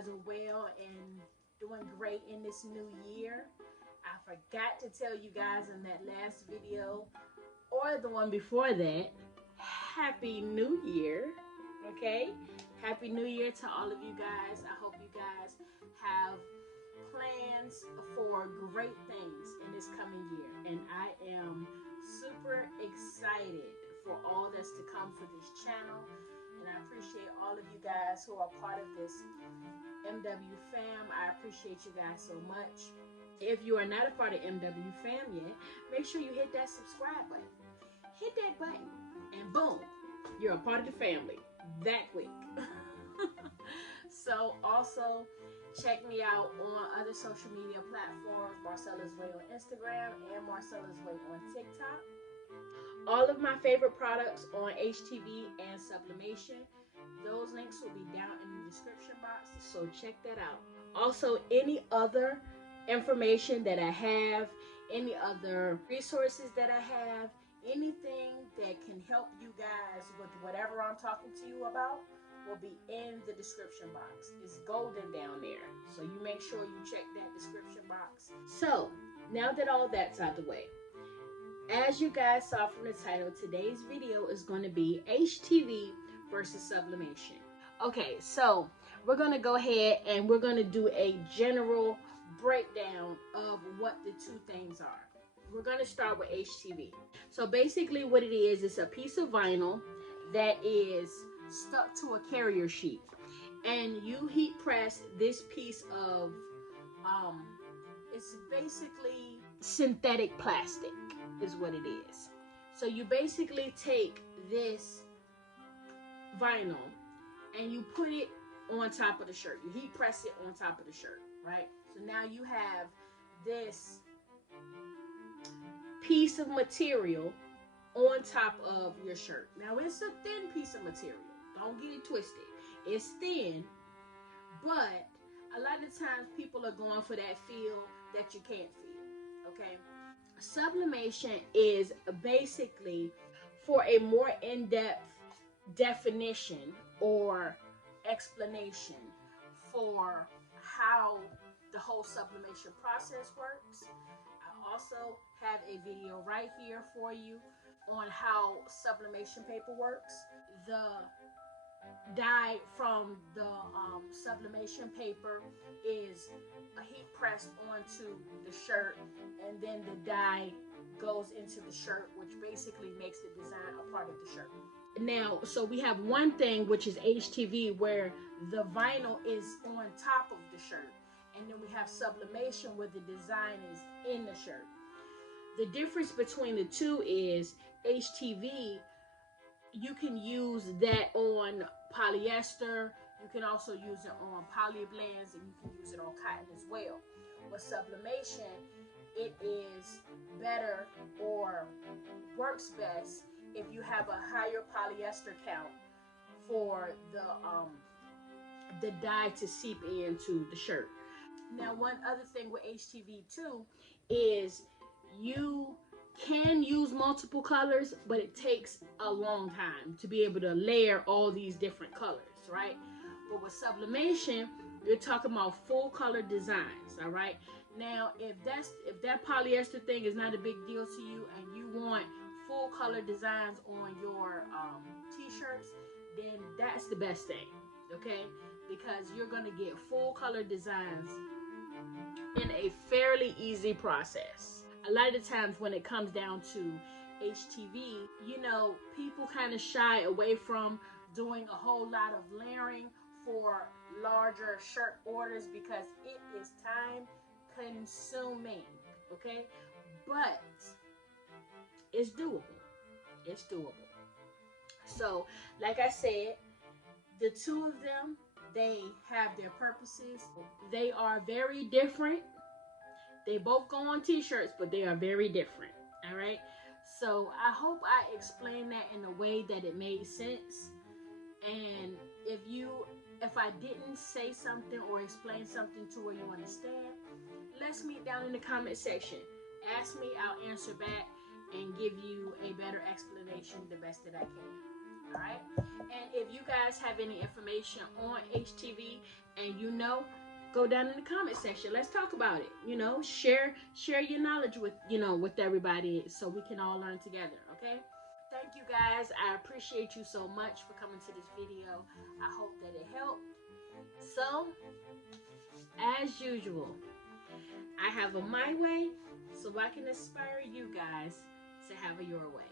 guys are well and doing great in this new year. I forgot to tell you guys in that last video or the one before that, Happy New Year, okay? Happy New Year to all of you guys. I hope you guys have plans for great things in this coming year, and I am super excited for all that's to come for this channel, and I appreciate all of you guys who are part of this MW fam. I appreciate you guys so much. If you are not a part of MW fam yet, make sure you hit that subscribe button. Hit that button and boom, you're a part of the family that quick. So also check me out on other social media platforms, Marcella's Way on Instagram and Marcella's Way on TikTok. All of my favorite products on HTV and Sublimation, those links will be down in the description box, so check that out. Also, any other information that I have, any other resources that I have, anything that can help you guys with whatever I'm talking to you about will be in the description box. It's golden down there, so you make sure you check that description box. So now that all that's out the way, as you guys saw from the title, today's video is going to be HTV versus Sublimation. Okay, so we're going to go ahead and we're going to do a general breakdown of what the two things are. We're going to start with HTV. So basically what it is, it's a piece of vinyl that is stuck to a carrier sheet, and you heat press this piece of it's basically synthetic plastic is what it is. So you basically take this vinyl and you put it on top of the shirt. You heat press it on top of the shirt, right? So now you have this piece of material on top of your shirt. Now it's a thin piece of material. Don't get it twisted. It's thin, but a lot of times people are going for that feel that you can't feel, okay? Sublimation is basically for a more in-depth definition or explanation for how the whole sublimation process works. I also have a video right here for you on how sublimation paper works. The dye from the sublimation paper is heat pressed onto the shirt, and then the dye goes into the shirt, which basically makes the design a part of the shirt. Now, so we have one thing, which is HTV, where the vinyl is on top of the shirt, and then we have sublimation where the design is in the shirt. The difference between the two is HTV, you can use that on polyester, you can also use it on polyblends, and you can use it on cotton as well. With sublimation, it is better or works best if you have a higher polyester count for the dye to seep into the shirt. Now, one other thing with HTV too is you can use multiple colors, but it takes a long time to be able to layer all these different colors, right? But with sublimation, you're talking about full color designs, all right? Now, if that polyester thing is not a big deal to you and you want full color designs on your t-shirts, then that's the best thing, okay? Because you're gonna get full color designs in a fairly easy process. A lot of the times when it comes down to HTV, you know, people kind of shy away from doing a whole lot of layering for larger shirt orders because it is time consuming, okay? But it's doable. It's doable. So, like I said, the two of them, they have their purposes. They are very different. They both go on t-shirts, but they are very different, all right? So I hope I explained that in a way that it made sense. And if I didn't say something or explain something to where you understand, let's meet down in the comment section. Ask me, I'll answer back and give you a better explanation the best that I can. All right. And if you guys have any information on HTV and you know, go down in the comment section. Let's talk about it. You know, share your knowledge with, with everybody so we can all learn together. Okay. Thank you guys. I appreciate you so much for coming to this video. I hope that it helped. So, as usual, I have a my way so I can inspire you guys to have a your way.